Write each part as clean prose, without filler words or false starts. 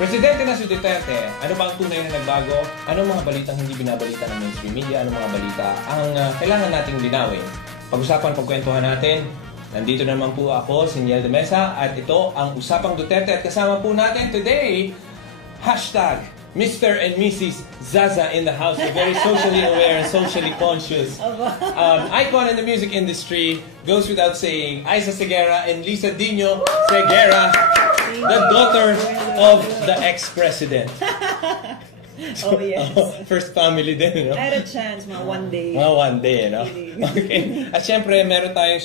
Presidente na si Duterte, ano ba ang tunay na nagbago? Ano mga balitang hindi binabalita ng mainstream media? Ano mga balita ang kailangan nating linawin? Pag-usapan, pagkwentuhan natin. Nandito naman po ako, si Niel de Mesa, at ito ang Usapang Duterte. At kasama po natin today, hashtag Mr. and Mrs. Zaza in the house, very socially aware and socially conscious. Icon in the music industry, goes without saying, Isa Segura and Lisa Dino Segura, the daughter of the ex-president. So, yes. First family din, no? I had a chance, one day. One day, no? Okay. At syempre, meron tayong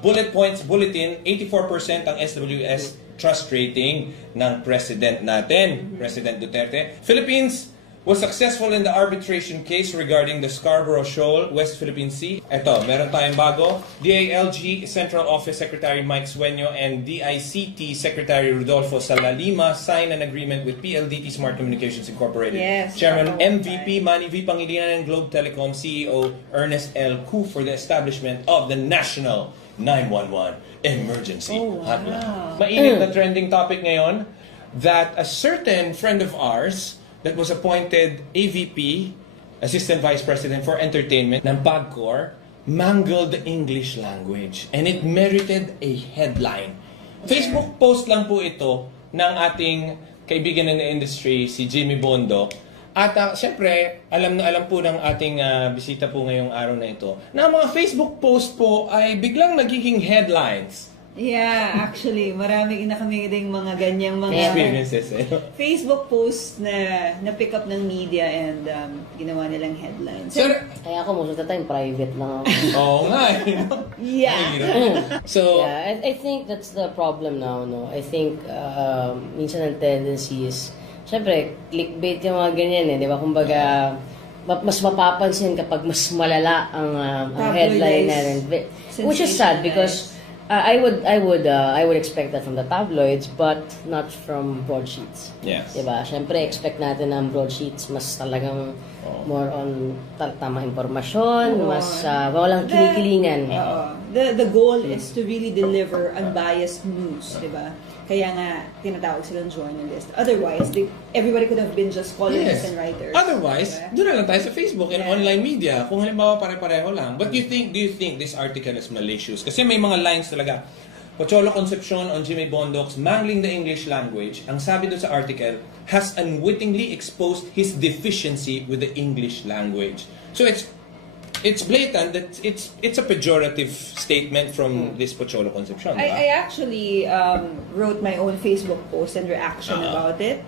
bullet points bulletin. 84% ang SWS trust rating ng president natin, President Duterte. Philippines was successful in the arbitration case regarding the Scarborough Shoal, West Philippine Sea. Eto, meron tayong bago. DILG Central Office Secretary Mike Sueño and DICT Secretary Rodolfo Salalima signed an agreement with PLDT Smart Communications Incorporated. Yes, Chairman MVP Manny V. Pangilinan and Globe Telecom CEO Ernest L. Koo for the establishment of the National 911 Emergency Hotline. Mainit na trending topic ngayon that a certain friend of ours that was appointed AVP, Assistant Vice President for Entertainment ng PAGCOR, mangled the English language. And it merited a headline. Facebook post lang po ito ng ating kaibigan in the industry, si Jimmy Bondo. At siyempre, alam po ng ating bisita po ngayong araw na ito, na mga Facebook post po ay biglang nagiging headlines. Yeah, actually, marami na kami ding mga ganyang mga experiences. Facebook posts na pick up ng media and ginawa nilang headlines. Kaya ako most of the time private lang ako. Oo nga. Yeah. So, yeah, I think that's the problem now, no? I think minsan ang tendency is, syempre, clickbait yung mga ganyan eh, di ba? Kumbaga, mas mapapansin kapag mas malala ang headline natin. Which is sad because I would expect that from the tabloids, but not from broadsheets. Yes. Diba? Siyempre, expect natin ang broadsheets mas talagang more on tama impormasyon, mas walang kinikilingan. The goal is to really deliver unbiased news, diba? Kaya nga, tinatawag silang journalist. Otherwise, everybody could have been just columnists and writers. Otherwise, diba? Doon na lang tayo sa Facebook and online media. Kung halimbawa pare-pareho lang. But do you think this article is malicious? Kasi may mga lines talaga. Pocholo Concepcion on Jimmy Bondo's mangling the English language. Ang sabi doon sa article, has unwittingly exposed his deficiency with the English language. So it's blatant that it's a pejorative statement from this Pocholo Concepcion. I actually wrote my own Facebook post and reaction about it.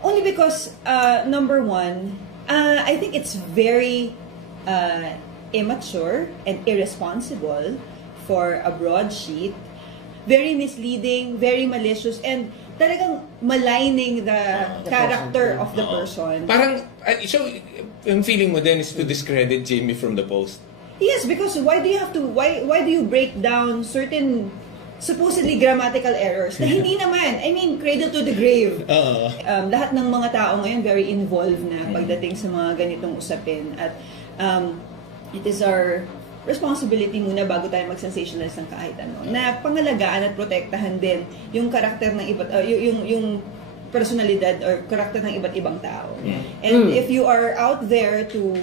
Only because, number one, I think it's very immature and irresponsible for a broadsheet. Very misleading, very malicious, and talagang maligning the character of the person. Parang, so, yung feeling mo din is to discredit Jamie from the post? Yes, because why do you break down certain supposedly grammatical errors na hindi naman? I mean, cradle to the grave. Lahat ng mga tao ngayon very involved na pagdating sa mga ganitong usapin. At it is our responsibility muna bago tayo mag-sensationalize ng kahit ano, na pangalagaan at protektahan din yung karakter ng yung personalidad or karakter ng iba't ibang tao. And if you are out there to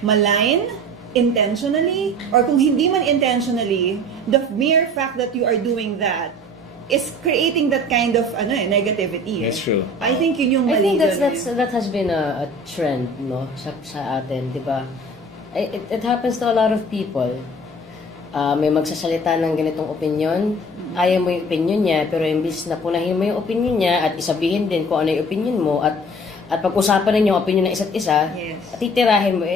malign intentionally, or kung hindi man intentionally, the mere fact that you are doing that is creating that kind of negativity. That's true. I think yun yung mali. I think that has been a trend, no, sa atin, di ba? It happens to a lot of people. May magsasalita ng ganitong opinion, ayaw mo yung opinion niya, pero imbis na punahin mo yung opinion niya at isabihin din kung ano yung opinion mo at pag-usapan ninyo yung opinion ng isa't isa, at titirahin mo,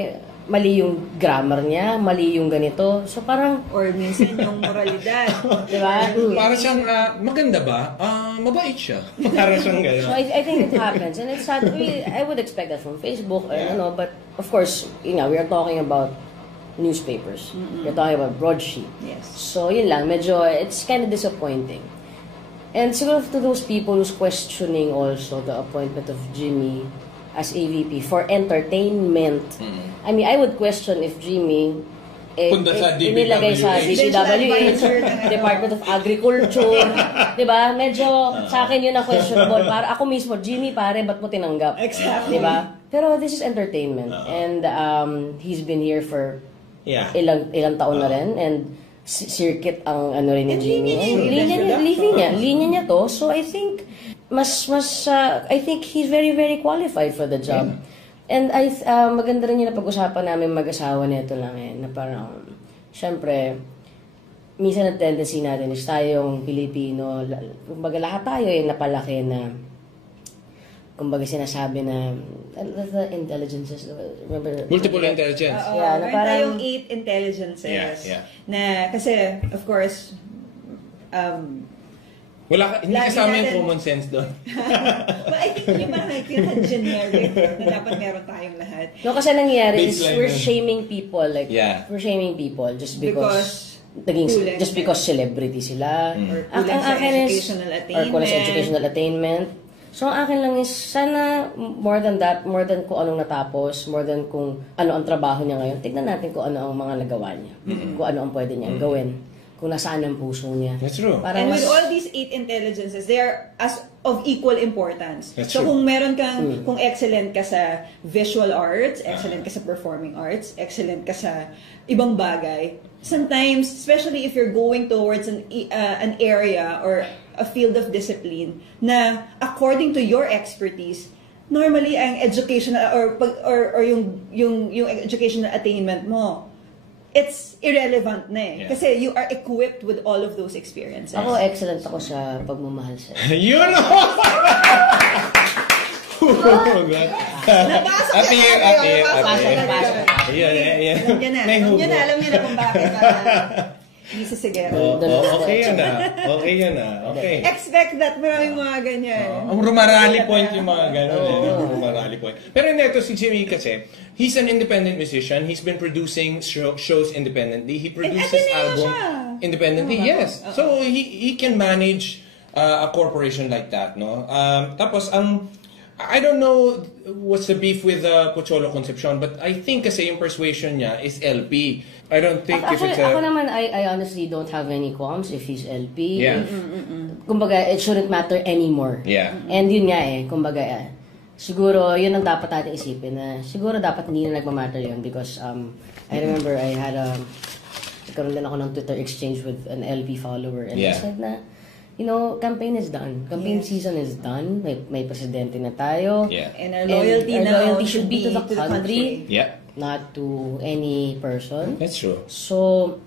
mali yung grammar niya, mali yung ganito. So parang... Or minsan yung moralidad. Diba? Para siyang, maganda ba? Mabait siya. Para siyang gano'n. So I think it happens. And it's sad. I would expect that from Facebook, but of course, we are talking about newspapers. We're talking about broadsheet. Yes. So yun lang, medyo, it's kind of disappointing. And siguro to those people who's questioning also the appointment of Jimmy as AVP for entertainment. I mean, I would question if Jimmy Punta sa inilagay sa DPWH, Department of Agriculture, di ba? Medyo sa akin yun ang questionable. Para ako mismo, Jimmy, pare, ba't mo tinanggap? Exactly. Di ba? Pero this is entertainment. And he's been here for ilang taon na rin. And circuit ang ano rin ni Jimmy. Linya niya to. So I think, I think he's very, very qualified for the job. And maganda rin yung napag-usapan namin mag-asawa nito lang na parang, syempre, minsan ang tendency natin is tayong Pilipino, kumbaga lahat tayo ay napalaki na, kumbaga sinasabi na, the intelligences, remember? Multiple intelligence. Yeah, na parang 8 intelligences. Na, kasi, of course, hindi kasama yung common sense doon. But I think yung parang generic na dapat meron tayong lahat. No, kasi nangyayari is we're shaming people. Like, we're shaming people just because celebrity sila. Or kulang sa educational attainment. Or kulang sa educational attainment. So, ang akin lang is, sana more than that, more than kung anong natapos, more than kung ano ang trabaho niya ngayon, tignan natin kung ano ang mga nagawa niya. Kung ano ang pwede niyang gawin. Kung nasaan ang puso niya. That's true. And with all these 8 intelligences, they are as of equal importance. That's so true. kung meron kang, kung excellent ka sa visual arts, excellent ka sa performing arts, excellent ka sa ibang bagay, sometimes, especially if you're going towards an area or a field of discipline na according to your expertise, normally ang educational or yung educational attainment mo, it's irrelevant na eh. Kasi you are equipped with all of those experiences. Ako, excellent ako sa pagmamahal sa You know! Napasok At niya Alam niya alam niya na kung bakit hindi sa sigero. Okay yun na. Okay. Expect that maraming mga ganyan. Ang rumarally point yung mga gano'n. Rumarally point. Pero neto si Jimmy kasi, he's an independent musician. He's been producing shows independently. He produces album independently. Yes. So he can manage a corporation like that, no? Tapos I don't know what's the beef with Pocholo Concepcion, but I think kasi yung persuasion niya is LP. I don't think actually, if it's ako naman, I honestly don't have any qualms if he's LP. Yeah. Kumbaga, it shouldn't matter anymore. Yeah. And yun nga kumbaga, siguro, yun ang dapat natin isipin na siguro dapat hindi na nagmamatter yun because I remember I had nagkaroon din ako ng Twitter exchange with an LP follower and he said na, campaign is done. Campaign season is done. May presidente na tayo. Yeah. And our loyalty should be to the country. Yeah. Not to any person. That's true. So,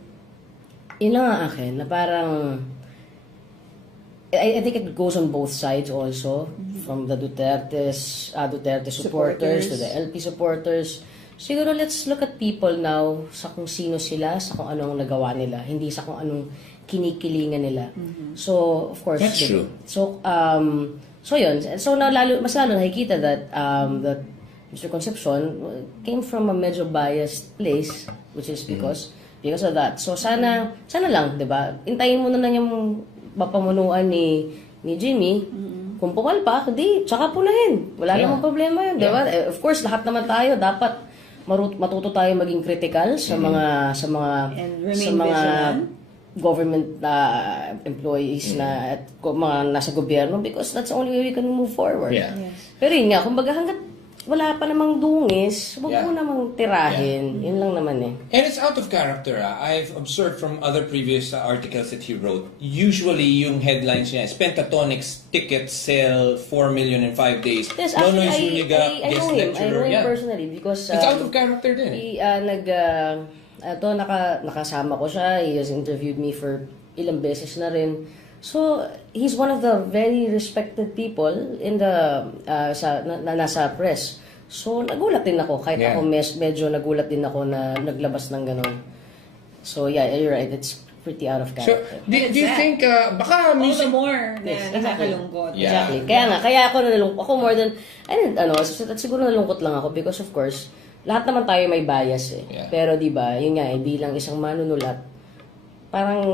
yun lang ang akin, na parang, I think it goes on both sides also, from the Duterte supporters to the LP supporters. Siguro, let's look at people now sa kung sino sila, sa kung anong nagawa nila, hindi sa kung anong kinikilingan nila. So, of course, that's true. So, yun. So, mas lalo nakikita that Mr. Concepcion came from a medyo biased place, which is because of that. So, sana lang, di ba? Intayin mo na yung mapamunuan ni Jimmy. Kung pumalpak, tsaka punahin. Wala namang problema yun, di ba? Of course, lahat naman tayo, dapat matuto tayo maging critical sa mga government employees na at mga nasa gobyerno because that's the only way we can move forward. Yeah. Yes. Pero yun nga, kumbaga hanggat wala pa namang dungis, huwag mo namang tirahin. Yun lang naman eh. And it's out of character. I've observed from other previous articles that he wrote. Usually, yung headlines niya is Pentatonix tickets sell 4 million in 5 days. Yes, actually, Nonoy Zuniga, guest lecturer. I know him personally because it's out of character din eh. Nakasama ko siya. He has interviewed me for ilang beses na rin. So, he's one of the very respected people in the nasa press. So, nagulat din ako. Kahit ako medyo nagulat din ako na naglabas ng ganun. So, yeah, you're right. It's pretty out of character. So, do you think, baka all music... the more na Yes, nakakalungkot. Yeah. Exactly. Kaya ako nalungkot. Ako more than, siguro nalungkot lang ako because of course, lahat naman tayo may bias eh. Yeah. Pero di ba, yun nga, bilang isang manunulat, parang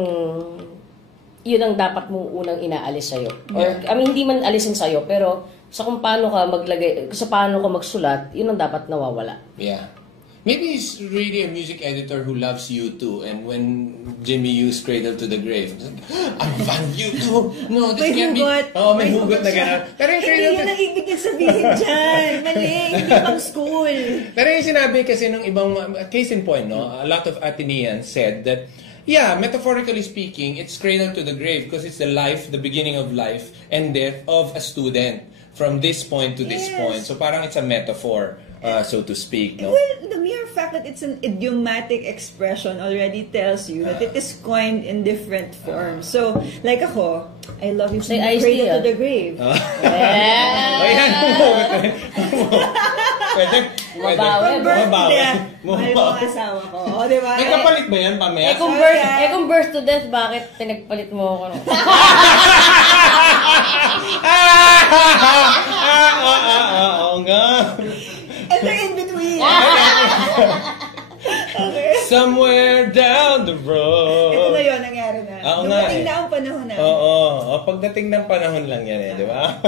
yun ang dapat mong unang inaalis sa'yo. Or, hindi man alisin sa'yo, pero sa kung paano ka maglagay, sa paano ka magsulat, yun ang dapat nawawala. Yeah. Maybe he's really a music editor who loves U2, and when Jimmy used Cradle to the Grave, I'm a fan of U2. No, this can't be... May hugot na gano'n. Pero yung Hindi yun ang ibig niya sabihin dyan. Mali, hindi pang school. Pero yung sinabi kasi nung ibang... Case in point, no? A lot of Athenians said that, yeah, metaphorically speaking, it's Cradle to the Grave because it's the life, the beginning of life and death of a student from this point to this point. So parang it's a metaphor, so to speak, no? Well, the mere fact that it's an idiomatic expression already tells you that it is coined in different forms. So, like ako, I love you from the cradle to the grave. Ayan, pwede. Mabawi. Mahal mo ang asawa ko. O, diba? May kapalit ba yan, pamaya? Kung birth to death, bakit pinagpalit mo ako? Oo nga. And they're in between. Okay. Somewhere down the road. Ito na yun, nangyari na. Dumating na ang panahon na. Oo. Pagdating ng panahon lang yan di ba?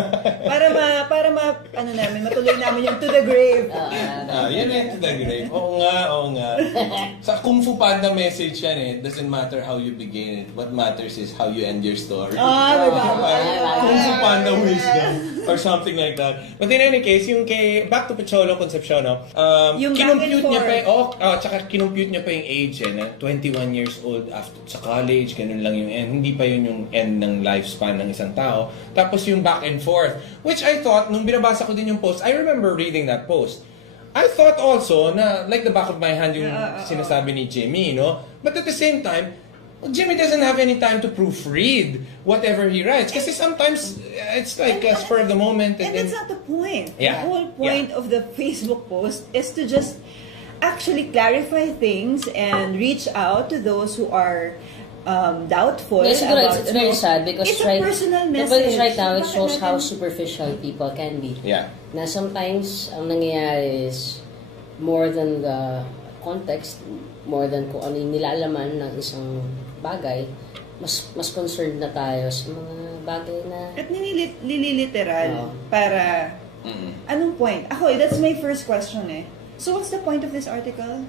para matuloy namin yung to the grave. Yan to the grave. Oo nga. Sa Kung Fu Panda message yan It doesn't matter how you begin it. What matters is how you end your story. Kung Fu Panda wisdom. Or something like that. But in any case, yung back to Pocholo Concepcion, yung kinumpute niya pa, tsaka kinumpute niya pa yung age na 21 years old after sa college, ganun lang yung end. Hindi pa yun yung end ng lifespan ng isang tao. Tapos yung back and forth, which I thought, nung binabasa ko din yung post, I remember reading that post. I thought also na, like the back of my hand yung sinasabi ni Jimmy, no? But at the same time, Jimmy doesn't have any time to proofread whatever he writes. Kasi sometimes it's like a spur of the moment. And that's not the point. Yeah. The whole point of the Facebook post is to just actually clarify things and reach out to those who are doubtful about it's very sad because it's a personal message. Right now it shows how superficial people can be. Yeah. Na sometimes ang nangyayari is more than the context, more than kung ano yung nilalaman ng isang bagay, mas concerned na tayo sa mga bagay na... At nililiteral para... Anong point? Ako, that's my first question So what's the point of this article?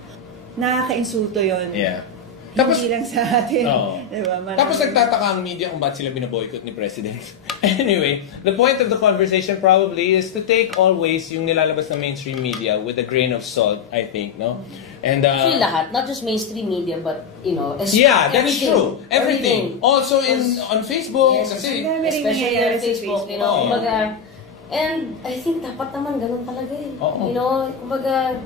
Nakaka-insulto yun. Yeah. Hindi lang sa atin. Diba? Tapos nagtataka ang media kung ba't sila binaboycott ni President. Anyway, the point of the conversation probably is to take always yung nilalabas ng mainstream media with a grain of salt, I think, no? And lahat, not just mainstream media, but that's true. Everything. Also on Facebook, especially on Facebook, kumbaga, and I think dapat naman ganun talaga kumbaga,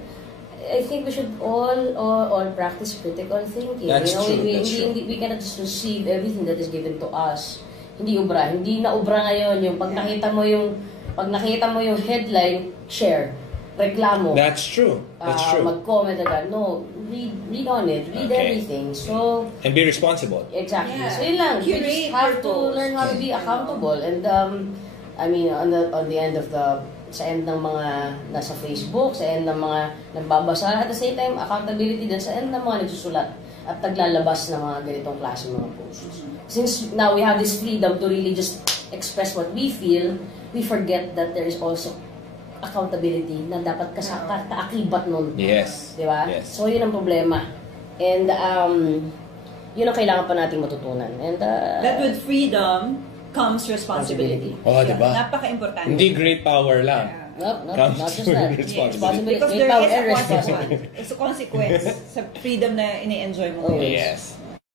I think we should all practice critical thinking. That's true. We cannot just receive everything that is given to us. Hindi na ubra ngayon yung pag nakita mo yung headline, share. Reklamo. That's true. Mag-comment agad. No, read on it. Read everything. So and be responsible. Exactly. So yun lang. You just have to learn how to be accountable. And I mean, on the end of sa end ng mga nasa Facebook, sa end ng mga nagbabasa, at the same time, accountability din sa end ng mga nagsusulat at naglalabas ng mga ganitong klase mga posts. Since now we have this freedom to really just express what we feel, we forget that there is also accountability na dapat kaakibat nun. Yes. Diba? Yes. So, yun ang problema. And, yun ang kailangan pa nating matutunan. And, that with freedom comes responsibility. Diba? Napaka-importante. Hindi great power lang. Not just that. Responsibility. Because there is a consequence. It's a consequence sa freedom na ini-enjoy mo. Yes.